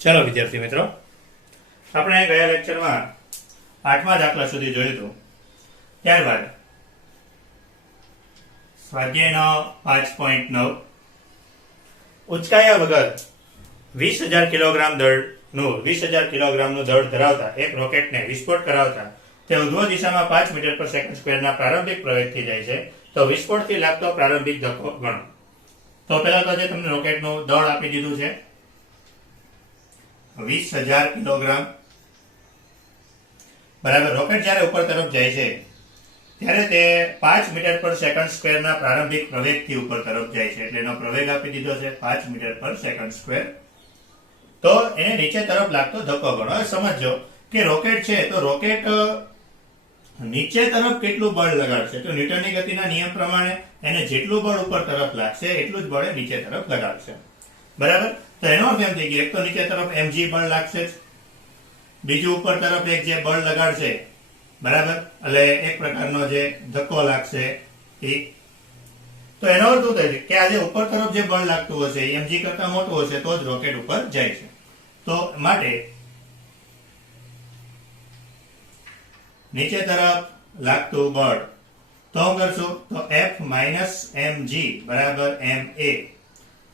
चलो विद्यार्थी मित्रों, આપણે ગયા લેક્ચરમાં 8મા દાખલા સુધી જોયું હતું. ત્યારબાદ સ્વાધ્યાયનો 5.9 ઉચકાયા વગર 20,000 કિલોગ્રામ દળનું દળ ધરાવતા એક રોકેટને વિસ્ફોટ કરાવતા તે ઉધ્વ દિશામાં 5 મીટર પર સેકન્ડ સ્ક્વેરના પ્રારંભિક પ્રવેગથી જાય છે, તો વિસ્ફોટથી લાગતો પ્રારંભિક ધક્કો ગણો. તો પહેલા તો જે તમને રોકેટનું દળ આપી દીધું છે 20,000 કિલોગ્રામ. બરાબર. રોકેટ જ્યારે ઉપર તરફ જાય છે ત્યારે તે 5 મીટર પર સેકન્ડ સ્ક્વેરના પ્રારંભિક પ્રવેગથી ઉપર તરફ જાય છે, એટલે એનો પ્રવેગ આપી દીધો છે 5 મીટર પર સેકન્ડ સ્ક્વેર. તો એને નીચે તરફ લાગતો ધક્કો ગણો. હવે સમજો કે રોકેટ છે, તો રોકેટ નીચે તરફ કેટલું બળ લગાડશે, તો ન્યૂટનની ગતિના નિયમ પ્રમાણે એને જેટલું બળ ઉપર તરફ લાગશે એટલું જ બળ નીચે તરફ લગાડશે. બરાબર. તો એનો અર્થ એમ થઈ ગયો, એક તો નીચે તરફ mg બળ લાગશે જ, બીજું ઉપર તરફ એક જે બળ લગાડશે, બરાબર, એટલે એક પ્રકારનો જે ધક્કો લાગશે એ. તો એનો અર્થ શું થાય છે કે આ જે ઉપર તરફ જે બળ લાગતું હશે એ mg કરતા મોટું હશે તો જ રોકેટ ઉપર જાય છે. તો માટે નીચે તરફ લાગતું બળ તો શું કરશું, તો F - mg બરાબર ma,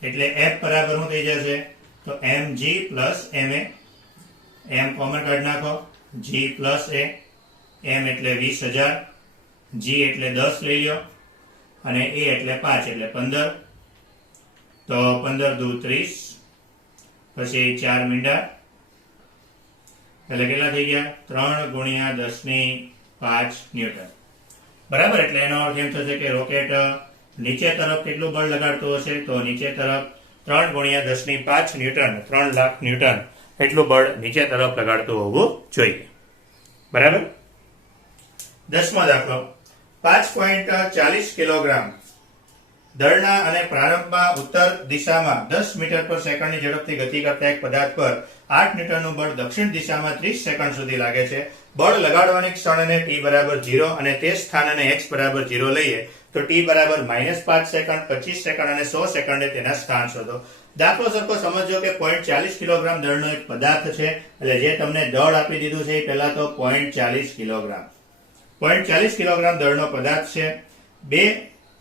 એટલે F બરાબર શું થઈ જશે, તો mg plus ma. m common કાઢી નાખો, g પ્લસ a, m એટલે 20,000, g એટલે 10 લઈ લ્યો અને a એટલે 5 એટલે 15. તો 15 દુ 30, પછી 4 મીંડા એટલે કેટલા થઈ ગયા, 3 ગુણ્યા 10⁵ ન્યૂટન. બરાબર. એટલે એનો અર્થ એમ થશે કે રોકેટ નીચે તરફ કેટલું બળ લગાડતું હશે, તો નીચે તરફ 3 ગુણ્યા 10⁵ ન્યૂટન, 3 લાખ ન્યૂટન એટલું બળ નીચે તરફ લગાડતું હોવું જોઈએ. બરાબર. 10મો દાખલો 5.40 કિલોગ્રામ દળના અને પ્રારંભમાં ઉત્તર દિશામાં 10 મીટર પર સેકન્ડની ઝડપથી ગતિ કરતા એક પદાર્થ પર 8 ન્યૂટનનું બળ દક્ષિણ દિશામાં 30 સેકન્ડ સુધી લાગે છે. બળ લગાડવાની ક્ષણને t બરાબર 0 અને તે સ્થાનને x બરાબર 0 લઈએ તો t બરાબર -5 સેકન્ડ, 25 સેકન્ડ અને 100 સેકન્ડે તેના સ્થાન શોધો. દાખલો સરખો સમજો કે 0.40 કિલોગ્રામ દળનો એક પદાર્થ છે, એટલે જે તમને દળ આપી દીધું છે એ પહેલા તો 0.40 કિલોગ્રામ 0.40 કિલોગ્રામ દળનો પદાર્થ છે,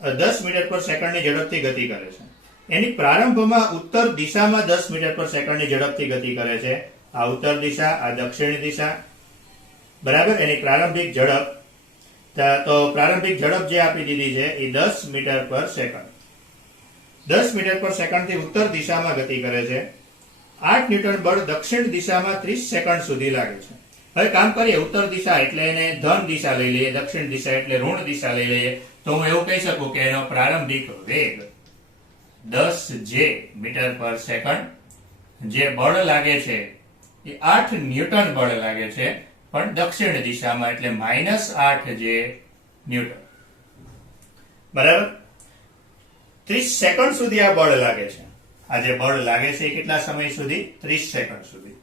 10 મીટર પર સેકન્ડની ઝડપથી ગતિ કરે છે. એની પ્રારંભમાં ઉત્તર દિશામાં 10 મીટર પર સેકન્ડની ઝડપથી ગતિ કરે છે. આ ઉત્તર દિશા, આ દક્ષિણ દિશા. બરાબર. એની પ્રારંભિક ઝડપ, તો પ્રારંભિક ઝડપ જે આપી દીધી છે એ 10 મીટર પર સેકન્ડ. 10 મીટર પર સેકન્ડથી ઉત્તર દિશામાં ગતિ કરે છે. 8 ન્યૂટન બળ દક્ષિણ દિશામાં 30 સેકન્ડ સુધી લાગે છે. હવે કામ કરીએ, ઉત્તર દિશા એટલે એને ધન દિશા લઈ લઈએ, દક્ષિણ દિશા એટલે ઋણ દિશા લઈ લઈએ. તો હું એવું કહી શકું કે એનો પ્રારંભિક વેગ 10 J મીટર પર સેકન્ડ. જે બળ લાગે છે એ 8 ન્યૂટન બળ લાગે છે, પણ દક્ષિણ દિશામાં, એટલે -8 J ન્યૂટન. બરાબર. 30 સેકન્ડ સુધી આ બળ લાગે છે. આ જે બળ લાગે છે એ કેટલા સમય સુધી, 30 સેકન્ડ સુધી.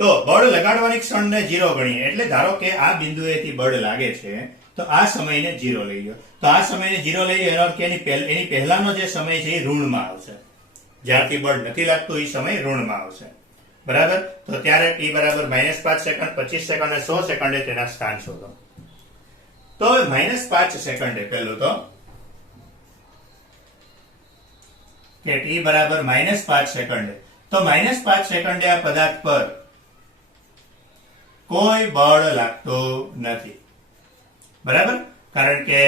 તો બળ લગાડવાની ક્ષણને 0 ગણીએ, એટલે ધારો કે આ બિંદુએથી બળ લાગે છે તો આ સમયને 0 લઈ લો. તો આ સમયને 0 લઈ લો એનો અર્થ કે એની પહેલાનો જે સમય છે એ ઋણમાં આવશે. જ્યારથી બળ નથી લાગતું એ સમય ઋણમાં આવશે. બરાબર. તો ત્યારે t બરાબર -5 સેકન્ડ, 25 સેકન્ડ અને 100 સેકન્ડે તેના સ્થાન શોધો. તો હવે -5 સેકન્ડે પહેલું તો કે t બરાબર -5 સેકન્ડે, તો -5 સેકન્ડે આ પદાર્થ પર કોઈ બળ લાગતું નથી. બરાબર. કારણ કે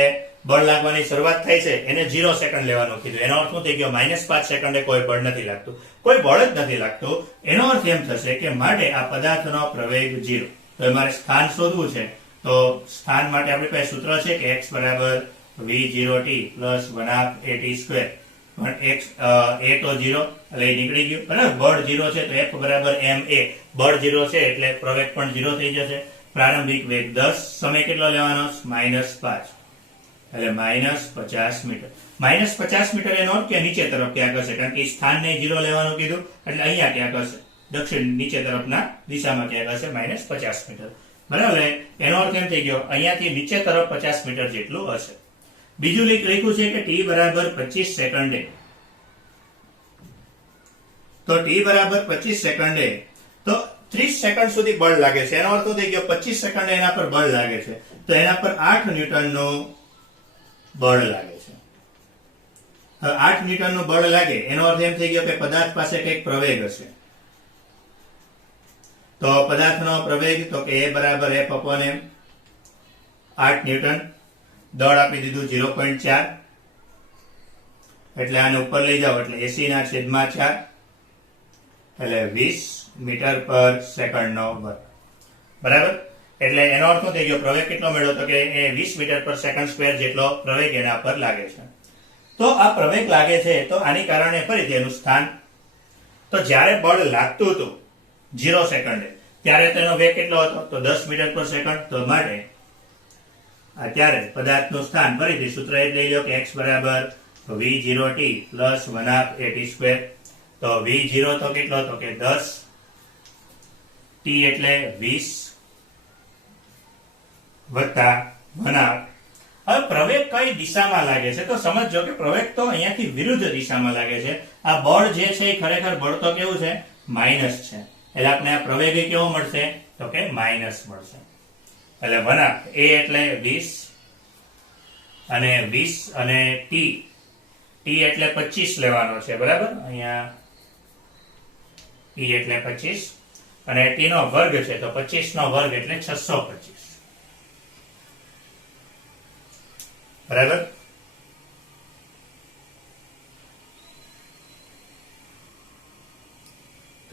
બળ લાગવાની શરૂઆત થાય છે એને 0 સેકન્ડ લેવાનું કીધું. એનો અર્થ શું થઈ ગયો, -5 સેકન્ડે કોઈ બળ નથી લાગતું, કોઈ બળ જ નથી લાગતું. એનો અર્થ એમ થશે કે માટે આ પદાર્થનો પ્રવેગ 0. તો મારે સ્થાન શોધવું છે, તો સ્થાન માટે આપણી પાસે સૂત્ર છે કે x બરાબર v0t પ્લસ 1/at². પણ x a તો 0 એટલે નીકળી ગયું. બરાબર. બળ 0 છે તો f બરાબર ma. બળ 0 છે એટલે પ્રવેગ પણ 0 થઈ જશે. પ્રારંભિક વેગ 10, સમય કેટલો લેવાનો, -5 એટલે -50 મીટર. -50 મીટર એનો અર્થ કે નીચે તરફ ક્યાંક હશે, કારણ કે સ્થાનને 0 લેવાનું કીધું, એટલે અહીંયા ક્યાંક હશે, દક્ષિણ નીચે તરફના દિશામાં ક્યાંક હશે -50 મીટર. બરાબર. એનો અર્થ એમ થઈ ગયો અહીંયાથી નીચે તરફ 50 મીટર જેટલું હશે. બીજું લખ્યું છે કે t બરાબર 25 સેકન્ડે તો t બરાબર 25 સેકન્ડે તો 30 સેકન્ડ સુધી બળ લાગે છે. એનો અર્થ થઈ ગયો 25 સેકન્ડે એના પર બળ લાગે છે, તો એના પર 8 ન્યૂટનનું બળ લાગે છે. હવે 8 ન્યૂટનનું બળ લાગે એનો અર્થ એમ થઈ ગયો કે પદાર્થ પાસે કંઈક પ્રવેગ હશે. તો પદાર્થનો પ્રવેગ તો કે a બરાબર f upon m, 8 ન્યૂટન. દળ આપી દીધું 0.4, એટલે આને ઉપર લઈ જાઓ એટલે 80/4 એટલે 20 મીટર પર સેકન્ડનો વર્ગ. બરાબર, એટલે એનો અર્થ શું થઈ ગયો, પ્રવેગ કેટલો મળ્યો તો કે એ 20 મીટર પર સેકન્ડ સ્ક્વેર જેટલો પ્રવેગ એના પર લાગે છે. તો આ પ્રવેગ લાગે છે તો આની કારણે ફરીથી એનું સ્થાન, તો જ્યારે બળ લાગતું હતું 0 સેકન્ડે ત્યારે તેનો વેગ કેટલો હતો તો 10 મીટર પર સેકન્ડ. તો માટે અત્યારે પદાર્થનું સ્થાન ફરીથી સૂત્ર એ લઈ લો કે x બરાબર v0t પ્લસ 1/a² તો v0 તો કેટલો તો કે 10, t એટલે 20 વત્તા 1/. હવે પ્રવેગ કઈ દિશામાં લાગે છે તો સમજો કે પ્રવેગ તો અહીંયાથી વિરુદ્ધ દિશામાં લાગે છે. આ બળ જે છે એ ખરેખર બળ તો કેવું છે, માઇનસ છે. એટલે આપણે આ પ્રવેગ કેવો મળશે તો કે માઇનસ મળશે. એટલે 1/, a એટલે 20 અને 20 અને t એટલે 25 લેવાનો છે. બરાબર, અહીંયા t એટલે 25 અને t નો વર્ગ છે તો 25 નો વર્ગ એટલે 625. બરાબર,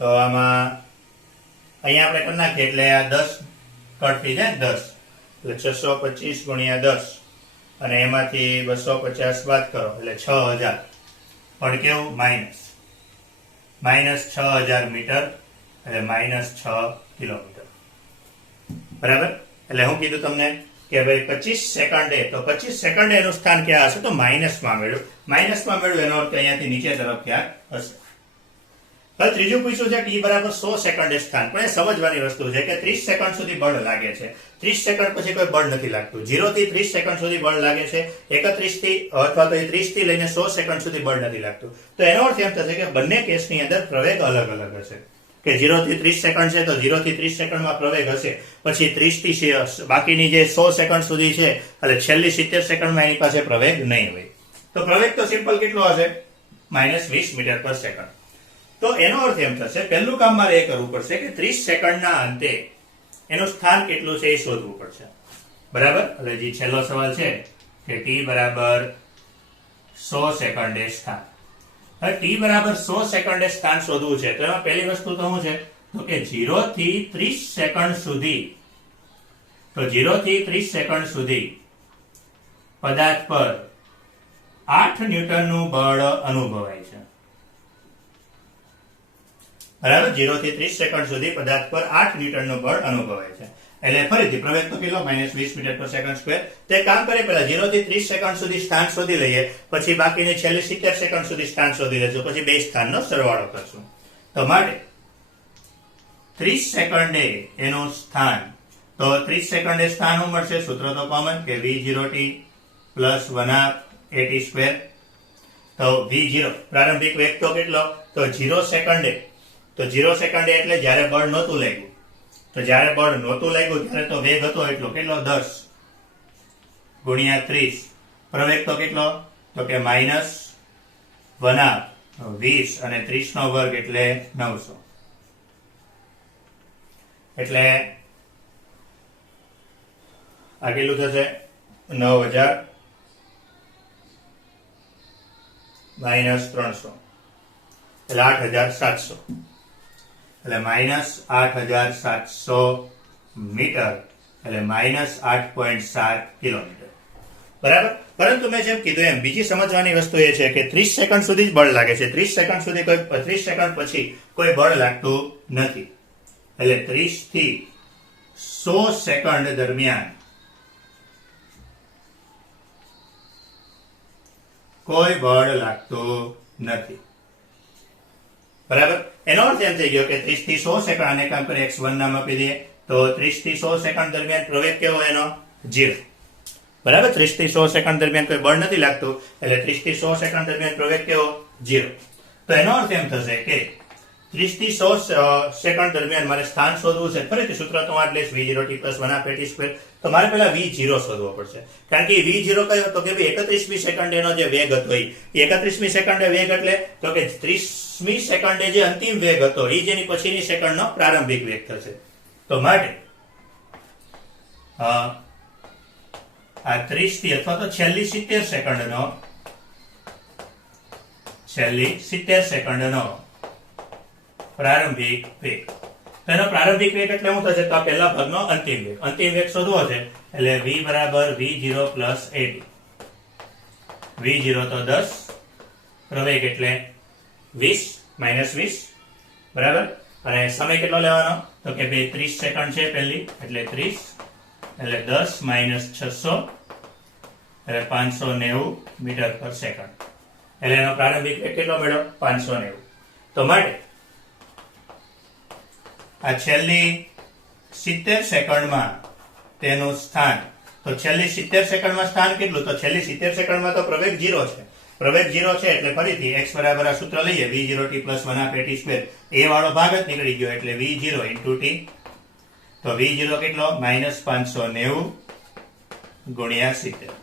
તો આમાં અહીંયા આપણે કરી નાખીએ એટલે આ 10 કટ થઈ જાય, 10 એટલે 625 ગુણ્યા 10 અને એમાંથી 250 બાદ કરો એટલે 6000, પણ કેવું માઇનસ 6000 મીટર એટલે -6 કિલોમીટર. બરાબર, એટલે હું કીધું તમને કે ભાઈ 25 સેકન્ડે, તો 25 સેકન્ડે એનું સ્થાન ક્યાં હશે તો માઇનસમાં મળ્યું એનો અર્થ અહીંયાથી નીચે તરફ ક્યાંક હશે. હવે ત્રીજું પૂછ્યું છે t બરાબર 100 સેકન્ડે સ્થાન. પણ એ સમજવાની વસ્તુ છે કે 30 સેકન્ડ સુધી બળ લાગે છે, 30 સેકન્ડ પછી કોઈ બળ નથી લાગતું. 0 થી 30 સેકન્ડ સુધી બળ લાગે છે, 31 થી અથવા તો 30 થી લઈને 100 સેકન્ડ સુધી બળ નથી લાગતું. તો એનો અર્થ એમ થશે કે બંને કેસની અંદર પ્રવેગ અલગ અલગ હશે. કે 0 થી 30 સેકન્ડ છે તો 0 થી 30 સેકન્ડમાં પ્રવેગ હશે, પછી 30 થી બાકીની જે 100 સેકન્ડ સુધી છે એટલે છેલ્લી 70 સેકન્ડમાં એની પાસે પ્રવેગ નહીં હોય. તો પ્રવેગ તો સિમ્પલ કેટલો હશે, -20 મીટર પર સેકન્ડ. તો એનો અર્થ એમ થશે, પહેલું કામ મારે એ કરવું પડશે કે 30 સેકન્ડના અંતે એનું સ્થાન કેટલું છે એ શોધવું પડશે. બરાબર, એટલે જે છેલ્લો સવાલ છે કે t બરાબર 100 સેકન્ડે સ્થાન. હવે t બરાબર 100 સેકન્ડે સ્થાન શોધવું છે તો એમાં પહેલી વસ્તુ તો શું છે તો કે 0 થી 30 સેકન્ડ સુધી, તો 0 થી 30 સેકન્ડ સુધી પદાર્થ પર 8 ન્યૂટનનું બળ અનુભવાય છે. બરાબર, 0 થી 30 સેકન્ડ સુધી પદાર્થ પર 8 ન્યૂટનનું બળ અનુભવાય છે. એટલે ફરીથી પ્રવેગ તો કેટલો -20 મીટર પર સેકન્ડ સ્ક્વેર. તે કામ કરે પહેલા 0 થી 30 સેકન્ડ સુધી સ્થાન શોધી લઈએ, પછી બાકીની છેલ્લી 70 સેકન્ડ સુધી સ્થાન શોધી લેશું, પછી બે સ્થાનનો સરવાળો કરશું. તો માટે 30 સેકન્ડે એનું સ્થાન, તો 30 સેકન્ડે સ્થાન શું મળશે, સૂત્ર તો કોમન કે v0t પ્લસ 1/a². તો v0 પ્રારંભિક વેગ તો કેટલો તો 0 સેકન્ડે, તો 0 સેકન્ડે એટલે જ્યારે બળ નહોતું લાગ્યું, તો જ્યારે બળ નહોતું લાગ્યું ત્યારે તો વેગ હતો એટલો કેટલો 10 ગુણ્યા 30. પ્રવેગ તો કેટલો તો કે -1/20 અને 30 નો વર્ગ એટલે 900. એટલે આ કેટલું થશે 9000 -300 એટલે 8700. એટલે -8700 મીટર એટલે -8.7 કિલોમીટર. બરાબર, પરંતુ મેં જેમ કીધું એમ બીજી સમજવાની વસ્તુ એ છે કે 30 સેકન્ડ સુધી જ બળ લાગે છે, 30 સેકન્ડ સુધી કોઈ 30 સેકન્ડ પછી કોઈ બળ લાગતું નથી. એટલે 30 થી 100 સેકન્ડ દરમિયાન કોઈ બળ લાગતું નથી. બરાબર, એનો અર્થ એમ થઈ ગયો કે 30 થી 100 સેકન્ડ, આને કામ કરી x1 નામ આપી દઈએ તો 30 થી 100 સેકન્ડ દરમિયાન પ્રવેગ કેવો એનો 0. બરાબર, 30 થી 100 સેકન્ડ દરમિયાન કોઈ બળ નથી લાગતું એટલે 30 થી 100 સેકન્ડ દરમિયાન પ્રવેગ કેવો 0. તો એનો અર્થ એમ થશે કે 30 થી 100 સેકન્ડ દરમિયાન મારે સ્થાન શોધવું છે. ફરીથી સૂત્ર તો આ જ લઈશ, v0t + 1/2 t². તો મારે પહેલા v0 શોધવો પડશે, કારણ કે v0 કયો હતો કે 31મી સેકન્ડે એનો જે વેગ હતો, એ 31મી સેકન્ડે વેગ એટલે તો કે 30મી સેકન્ડે જે અંતિમ વેગ હતો એ જેની પછીની સેકન્ડનો પ્રારંભિક વેગ થશે. તો માટે આ 30 થી અથવા તો છેલ્લી 70 સેકન્ડનો પ્રારંભિક વેગ. તેનો પ્રારંભિક વેગ એટલે શું થશે? તો આ પહેલા ભાગનો અંતિમ વેગ. અંતિમ વેગ શોધવો છે એટલે v = v0 + at. v0 તો 10, પ્રવેગ એટલે 20 - 20, બરાબર. અને સમય કેટલો લેવાનો? તો કે 30 સેકન્ડ છે પહેલી, એટલે 30, એટલે 10 - 600 એટલે 590 મીટર/સેકન્ડ. એટલે એનો પ્રારંભિક વેગ કેટલો મળ્યો? 590. તો માટે આ છેલ્લી 70 સેકન્ડમાં તેનું સ્થાન, તો છેલ્લી 70 સેકન્ડમાં સ્થાન કેટલું? તો છેલ્લી 70 સેકન્ડમાં તો પ્રવેગ 0 છે. પ્રવેગ 0 છે એટલે ફરીથી x બરાબર આ સૂત્ર લઈએ, v0t + 1/2 t². એ વાળો ભાગ જ નીકળી ગયો એટલે v0 × t. તો v0 કેટલો? -590 × 70.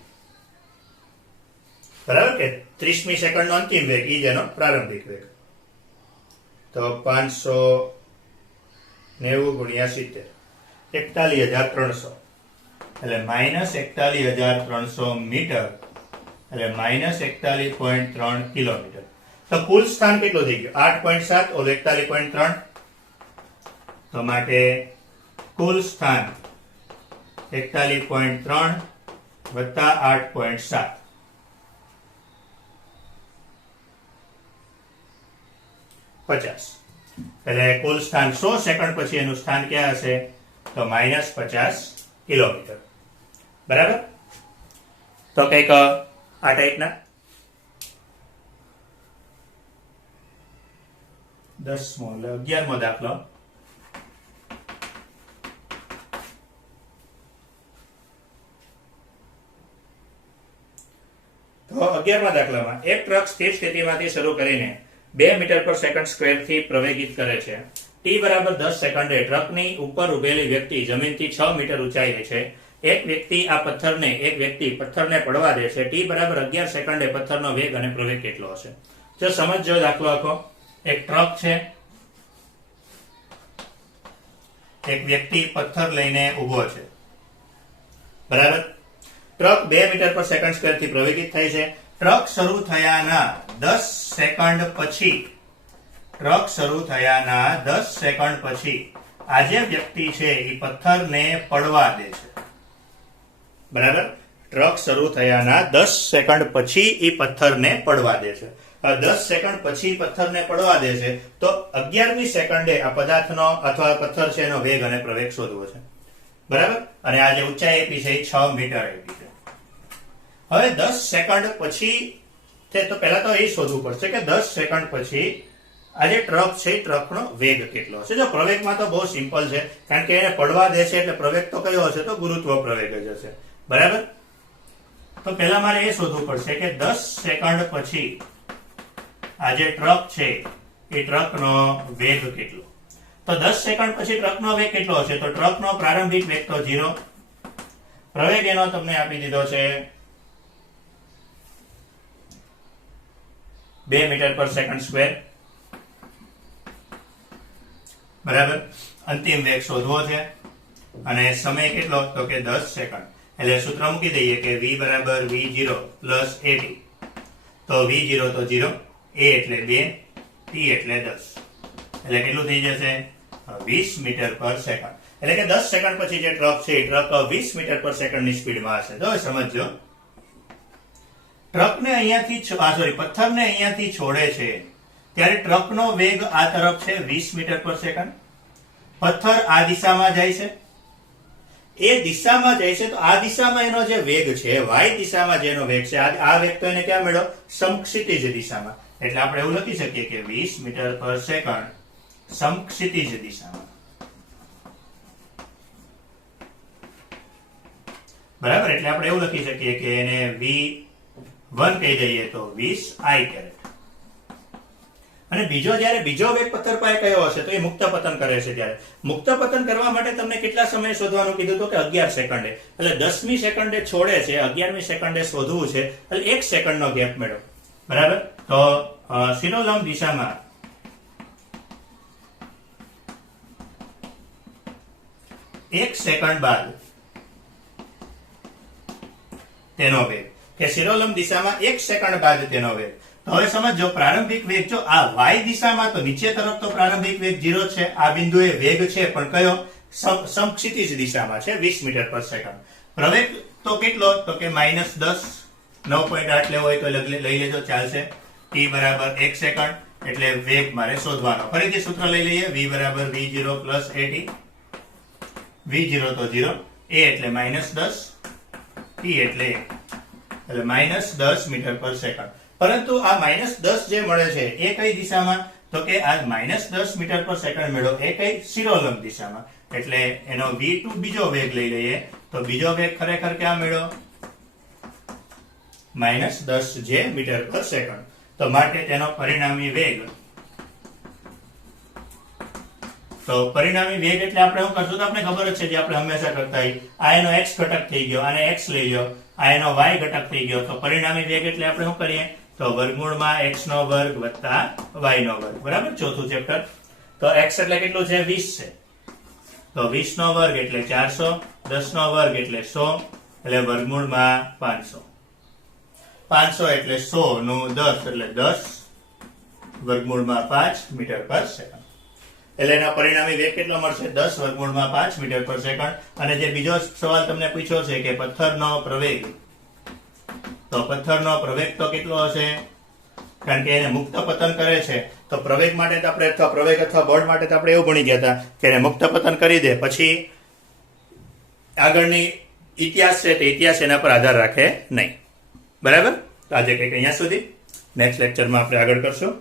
બરાબર કે 30મી સેકન્ડનો અંતિમ વેગ ઈ જેનો પ્રારંભિક વેગ. તો 590 × 70 41300 એટલે -41300 મીટર એટલે -41.3 કિલોમીટર. તો કુલ સ્થાન કેટલું થઈ ગયું? 8.7 ઓલો 41.3. તો માટે કુલ સ્થાન 41.3 વત્તા 8.7 50. એટલે કુલ સ્થાન 100 સેકન્ડ પછી એનું સ્થાન ક્યાં હશે? તો -50 કિલોમીટર. બરાબર. તો કંઈક આ ટાઈપના 11મો દાખલો. તો 11મા દાખલામાં એક ટ્રક સ્થિર સ્થિતિમાંથી શરૂ કરીને 2 મીટર/સેકન્ડ² થી પ્રવેગિત કરે છે. t = 10 સેકન્ડે ટ્રકની ઉપર ઉભેલી વ્યક્તિ જમીનથી 6 મીટર ઊંચાઈએ છે. એક વ્યક્તિ પથ્થરને પડવા દે છે. t = 11 સેકન્ડે પથ્થરનો વેગ અને પ્રવેગ કેટલો હશે? જો સમજો દાખલો આખો. એક ટ્રક છે, એક વ્યક્તિ પથ્થર લઈને ઊભો છે, બરાબર. ટ્રક 2 મીટર/સેકન્ડ² થી પ્રવેગિત થાય છે. ટ્રક શરૂ થયાના 10 સેકન્ડ પછી આ જે વ્યક્તિ છે એ પથ્થરને પડવા દે છે, બરાબર. ટ્રક શરૂ થયાના 10 સેકન્ડ પછી એ પથ્થરને પડવા દે છે. 10 સેકન્ડ પછી પથ્થરને પડવા દે છે તો 11મી સેકન્ડે આ પદાર્થનો અથવા પથ્થર છે એનો વેગ અને પ્રવેગ શોધવો છે, બરાબર. અને આ જે ઊંચાઈ આપી છે એ 6 મીટર આપી છે. હવે 10 સેકન્ડ પછી તો પહેલા તો એ શોધવું પડશે કે 10 સેકન્ડ પછી આ જે ટ્રક છે ટ્રકનો વેગ કેટલો હશે. જો પ્રવેગમાં તો બહુ સિમ્પલ છે, કારણ કે એને પડવા દે છે એટલે પ્રવેગ તો કયો હશે? તો ગુરુત્વ પ્રવેગ જ હશે, બરાબર. તો પહેલા મારે એ શોધવું પડશે કે 10 સેકન્ડ પછી આ જે ટ્રક છે એ ટ્રકનો વેગ કેટલો. તો 10 સેકન્ડ પછી ટ્રકનો વેગ કેટલો હશે? તો ટ્રકનો પ્રારંભિક વેગ તો 0, પ્રવેગ એનો તમને આપી દીધો છે 2 મીટર/સેકન્ડ², બરાબર. અંતિમ વેગ શોધવો છે અને સમય કેટલો? તો કે 10 સેકન્ડ. એટલે સૂત્ર મૂકી દઈએ કે v = v0 + at. તો v0 તો 0, a એટલે 2, t એટલે 10. એટલે કેટલું થઈ જશે? 20 મીટર/સેકન્ડ. એટલે કે 10 સેકન્ડ પછી જે ટ્રક છે એ ટ્રક 20 મીટર/સેકન્ડની સ્પીડમાં હશે. તો સમજો, પથ્થરને અહીંયાથી છોડે છે ત્યારે ટ્રકનો વેગ આ તરફ છે 20 મીટર/સેકન્ડ. પથ્થર આ દિશામાં જાય છે, એ દિશામાં જાય છે તો આ દિશામાં એનો જે વેગ છે, y દિશામાં જેનો વેગ છે, આ વેગ તો એને ક્યાં મળ્યો? સમક્ષિતિજ દિશામાં. એટલે આપણે એવું લખી શકીએ કે 20 મીટર/સેકન્ડ સમક્ષિતિજ દિશામાં, બરાબર. એટલે આપણે એવું લખી શકીએ કે એને v1 કહી દઈએ તો 20 i કેરેટ. અને બીજો વેગ પથ્થર પાસે કયો હશે તો એ મુક્ત પતન કરે છે. ત્યારે મુક્ત પતન કરવા માટે તમને કેટલા સમય શોધવાનું કીધું હતું કે 11 સેકન્ડે. એટલે 10મી સેકન્ડે છોડે છે, 11મી સેકન્ડે શોધવું છે, એટલે 1 સેકન્ડનો ગેપ મેળવો. બરાબર. તો શિરોલંબ દિશામાં 1 સેકન્ડ બાદ તેનો વેગ, કે શિરોલંબ દિશામાં 1 સેકન્ડ બાદ તેનો વેગ. તો હવે સમજો પ્રારંભિક વેગ, જો આ y દિશામાં તો નીચે તરફ તો પ્રારંભિક વેગ 0 છે, આ બિંદુએ વેગ છે પણ કયો? સમક્ષિતિજ દિશામાં છે, 20 મીટર પર સેકન્ડ. પ્રવેગ તો કેટલો? તો કે -10. 9.8 લેવો હોય તો લઈ લેજો, ચાલશે. t બરાબર 1 સેકન્ડ, એટલે વેગ મારે શોધવાનો. ફરીથી સૂત્ર લઈ લઈએ, v બરાબર v0 પ્લસ at. v0 તો 0, a એટલે -10, t એટલે 1, એટલે -10 મીટર પર સેકન્ડ. પરંતુ આ -10 જે મળે છે એ કઈ દિશામાં? તો કે આ -10 મીટર પર સેકન્ડ મેળવો એ કઈ? શિરોલંબ દિશામાં. એટલે એનો v2 બીજો વેગ લઈ લઈએ, તો બીજો વેગ ખરેખર ક્યાં મેળવો? -10 જે મીટર પર સેકન્ડ. તો માટે તેનો પરિણામી વેગ, તો પરિણામી વેગ એટલે આપણે શું કરશું? તો આપણે ખબર જ છે જે આપણે હંમેશા કરતા હોય, આ એનો x ઘટક થઈ ગયો, આને x લઈ લ્યો, આ એનો y ઘટક થઈ ગયો. તો પરિણામી વેગ એટલે આપણે શું કરીએ? તો વર્ગમૂળમાં x નો વર્ગ વત્તા y નો વર્ગ. બરાબર, ચોથું ચેપ્ટર. તો x એટલે કેટલું છે? 20 છે. તો 20 નો વર્ગ એટલે 400, 10 નો વર્ગ એટલે 100, એટલે વર્ગમૂળમાં 500. 500 એટલે 100 નું 10 એટલે 10 વર્ગમૂળમાં 5 મીટર પર સેકન્ડ. એટલે એના પરિણામી વેગ કેટલો મળશે? 10 વર્ગમૂળમાં 5 મીટર પર સેકન્ડ. અને જે બીજો સવાલ તમને પૂછ્યો છે કે પથ્થરનો પ્રવેગ, તો પથ્થરનો પ્રવેગ તો કેટલો હશે? કારણ કે એને મુક્ત પતન કરે છે, તો પ્રવેગ માટે તો આપણે પ્રવેગ અથવા બળ માટે તો આપણે એવું ભણી ગયા હતા કે એને મુક્ત પતન કરી દે, પછી આગળની ઇતિહાસ છે તે ઇતિહાસ એના પર આધાર રાખે નહીં. બરાબર. તો આજે કંઈક અહીંયા સુધી, નેક્સ્ટ લેક્ચરમાં આપણે આગળ કરશું.